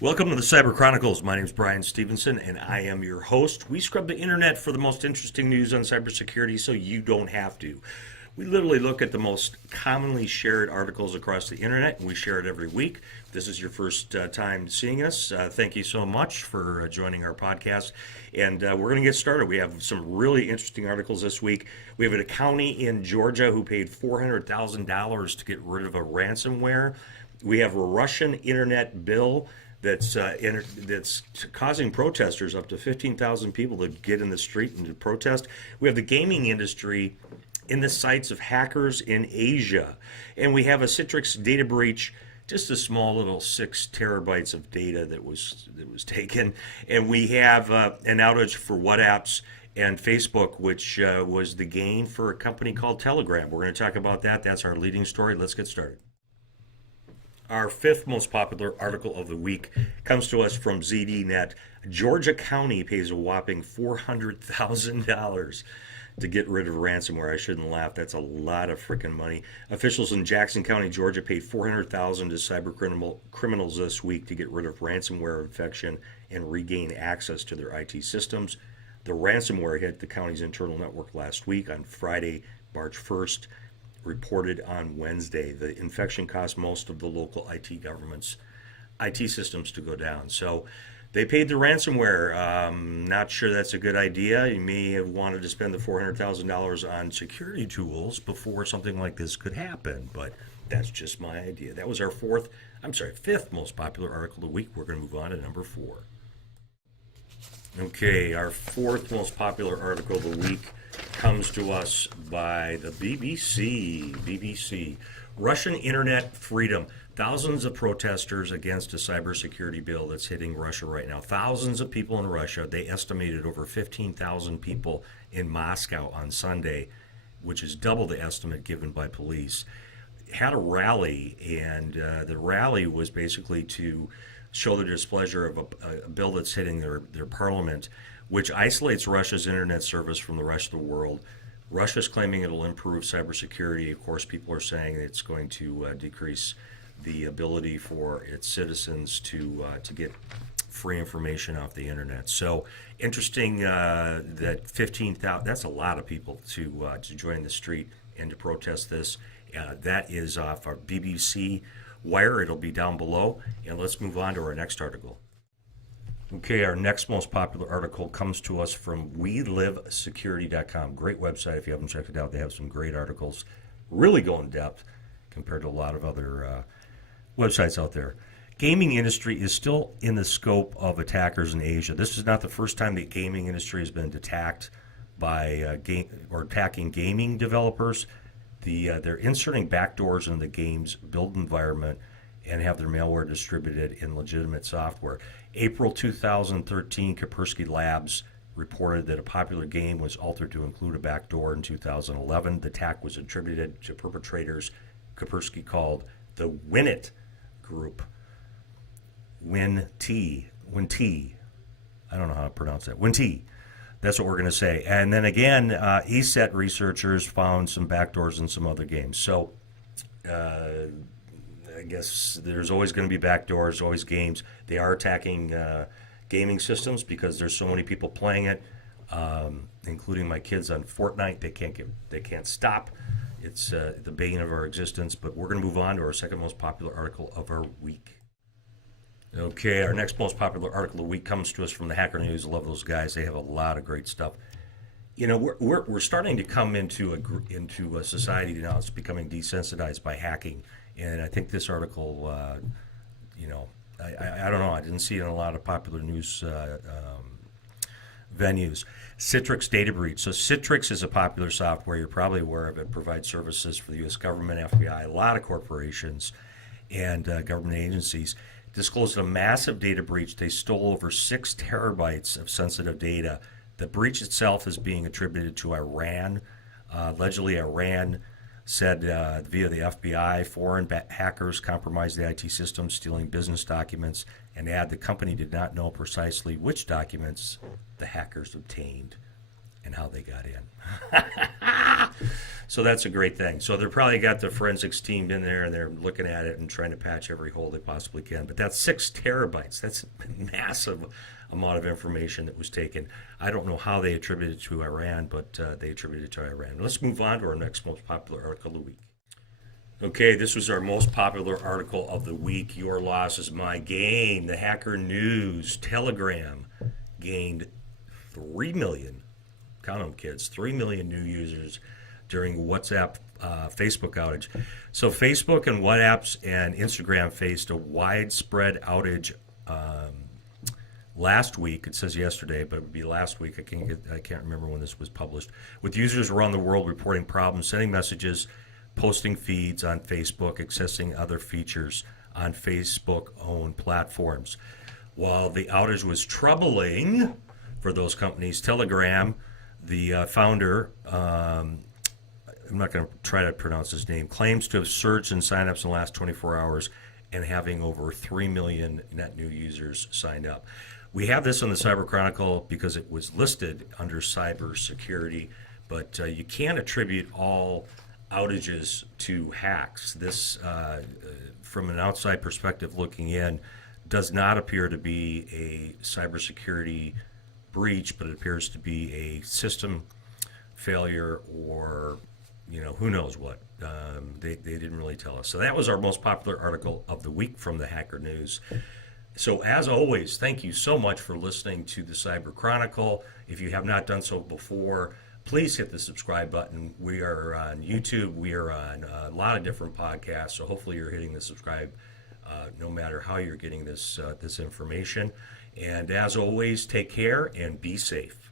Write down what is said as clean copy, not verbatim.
Welcome to the Cyber Chronicles. My name is Brian Stevenson, and I am your host. We scrub the internet for the most interesting news on cybersecurity so you don't have to. We literally look at the most commonly shared articles across the internet, and we share it every week. If this is your first time seeing us, thank you so much for joining our podcast. And we're going to get started. We have some really interesting articles this week. We have a county in Georgia who paid $400,000 to get rid of a ransomware. We have a Russian internet bill that's causing protesters, up to 15,000 people, to get in the street and to protest. We have the gaming industry in the sights of hackers in Asia. And we have a Citrix data breach, just a small little 6 terabytes of data that was taken. And we have an outage for WhatsApp and Facebook, which was the gain for a company called Telegram. We're going to talk about that. That's our leading story. Let's get started. Our fifth most popular article of the week comes to us from ZDNet. Georgia County pays a whopping $400,000 to get rid of ransomware. I shouldn't laugh. That's a lot of freaking money. Officials in Jackson County, Georgia, paid $400,000 to cyber criminals this week to get rid of ransomware infection and regain access to their IT systems. The ransomware hit the county's internal network last week on Friday, March 1st. Reported on Wednesday. The infection caused most of the local IT government's IT systems to go down. So they paid the ransomware. Not sure that's a good idea. You may have wanted to spend the $400,000 on security tools before something like this could happen, but that's just my idea. That was our fifth most popular article of the week. We're going to move on to number 4. Okay, our fourth most popular article of the week comes to us by the BBC. Russian internet freedom. Thousands of protesters against a cybersecurity bill that's hitting Russia right now. Thousands of people in Russia. They estimated over 15,000 people in Moscow on Sunday, which is double the estimate given by police, had a rally, and the rally was basically to show the displeasure of a bill that's hitting their parliament, which isolates Russia's internet service from the rest of the world. Russia's claiming it'll improve cybersecurity. Of course, people are saying it's going to decrease the ability for its citizens to get free information off the internet. So interesting that 15,000, that's a lot of people to join the street and to protest this. That is off our BBC Wire. It'll be down below. And let's move on to our next article. Okay, our next most popular article comes to us from WeLiveSecurity.com. Great website. If you haven't checked it out, they have some great articles. Really go in depth compared to a lot of other websites out there. Gaming industry is still in the scope of attackers in Asia. This is not the first time the gaming industry has been attacked by attacking gaming developers. They're inserting backdoors into the game's build environment and have their malware distributed in legitimate software. April 2013, Kaspersky Labs reported that a popular game was altered to include a backdoor in 2011. The attack was attributed to perpetrators Kaspersky called the Winit Group. Win-T. I don't know how to pronounce that. Win-T. That's what we're going to say. And then again, ESET researchers found some backdoors in some other games. So I guess there's always going to be backdoors, always games. They are attacking gaming systems because there's so many people playing it, including my kids on Fortnite. They can't stop. It's the bane of our existence. But we're going to move on to our second most popular article of our week. Okay, our next most popular article of the week comes to us from the Hacker News. I love those guys. They have a lot of great stuff. You know, we're starting to come into a society now that's becoming desensitized by hacking, and I think this article, I don't know. I didn't see it in a lot of popular news venues. Citrix data breach. So Citrix is a popular software. You're probably aware of it. Provides services for the U.S. government, FBI, a lot of corporations, and government agencies. Disclosed a massive data breach. They stole over 6 terabytes of sensitive data. The breach itself is being attributed to Iran. Allegedly, Iran said via the FBI, foreign hackers compromised the IT system, stealing business documents, and the company did not know precisely which documents the hackers obtained. and how they got in. So that's a great thing. So they're probably got the forensics team in there and they're looking at it and trying to patch every hole they possibly can. But that's 6 terabytes. That's a massive amount of information that was taken. I don't know how they attribute it to Iran, but they attribute it to Iran. Let's move on to our next most popular article of the week. Okay, this was our most popular article of the week. Your loss is my gain. The Hacker News Telegram gained 3 million, count them kids, 3 million new users during WhatsApp Facebook outage. So Facebook and WhatsApp and Instagram faced a widespread outage last week. It says yesterday, but it would be last week. I can't remember when this was published. With users around the world reporting problems, sending messages, posting feeds on Facebook, accessing other features on Facebook-owned platforms. While the outage was troubling for those companies, Telegram, the founder, I'm not going to try to pronounce his name, claims to have surged in signups in the last 24 hours and having over 3 million net new users signed up. We have this on the Cyber Chronicle because it was listed under cybersecurity, but you can't attribute all outages to hacks. This, from an outside perspective looking in, does not appear to be a cybersecurity breach, but it appears to be a system failure or, who knows what. They didn't really tell us. So that was our most popular article of the week from the Hacker News. So as always, thank you so much for listening to the Cyber Chronicle. If you have not done so before, please hit the subscribe button. We are on YouTube. We are on a lot of different podcasts. So hopefully you're hitting the subscribe no matter how you're getting this information. And as always, take care and be safe.